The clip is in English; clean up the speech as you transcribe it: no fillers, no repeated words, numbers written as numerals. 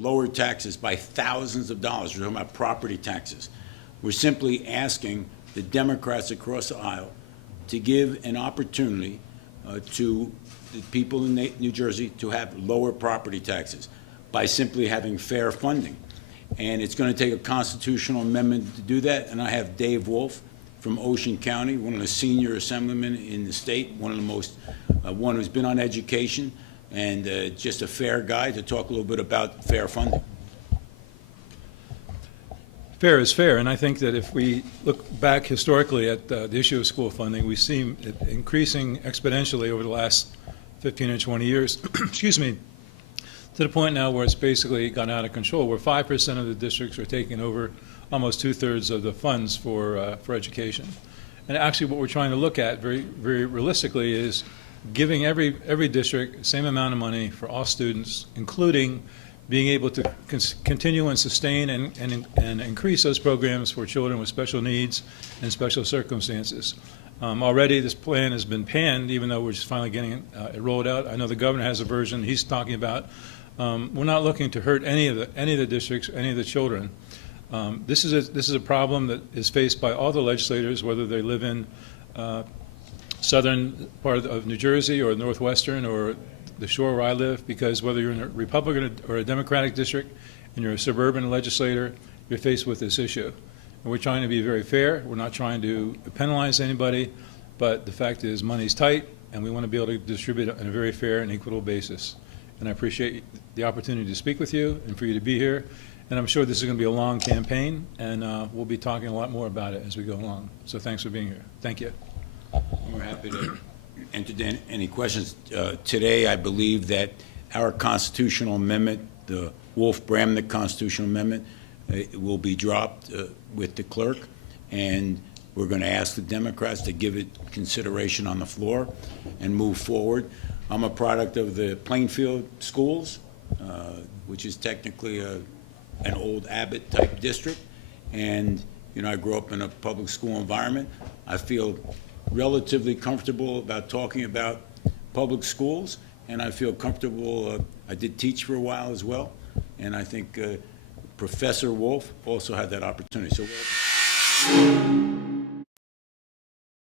lower taxes by thousands of dollars. We're talking about property taxes. We're simply asking the Democrats across the aisle to give an opportunity to the people in New Jersey to have lower property taxes by simply having fair funding. And it's going to take a constitutional amendment to do that. And I have Dave Wolfe from Ocean County, one of the senior assemblymen in the state, one who's been on education, and just a fair guy to talk a little bit about fair funding. Fair is fair, and I think that if we look back historically at the issue of school funding, we see it increasing exponentially over the last 15 or 20 years, excuse me, to the point now where it's basically gone out of control, where 5% of the districts are taking over almost 2/3 of the funds for education. And actually what we're trying to look at very, very realistically is giving every district the same amount of money for all students, including being able to continue and sustain and increase those programs for children with special needs and special circumstances. Already this plan has been panned, even though we're just finally getting it rolled out. I know the governor has a version he's talking about. We're not looking to hurt any of the districts, any of the children. This is a problem that is faced by all the legislators, whether they live in southern part of New Jersey or northwestern or the shore where I live, because whether you're in a Republican or a Democratic district and you're a suburban legislator, you're faced with this issue. And we're trying to be very fair. We're not trying to penalize anybody, but the fact is money's tight and we want to be able to distribute it on a very fair and equitable basis. And I appreciate the opportunity to speak with you and for you to be here. And I'm sure this is going to be a long campaign, and we'll be talking a lot more about it as we go along. So thanks for being here. Thank you. We're happy to entertain any questions. Today, I believe that our constitutional amendment, the Wolfe-Bramnick constitutional amendment, will be dropped with the clerk, and we're going to ask the Democrats to give it consideration on the floor and move forward. I'm a product of the Plainfield schools, which is technically an old Abbott-type district, and I grew up in a public school environment. I feel relatively comfortable about talking about public schools, and I feel comfortable. I did teach for a while as well, and I think Professor Wolfe also had that opportunity. So.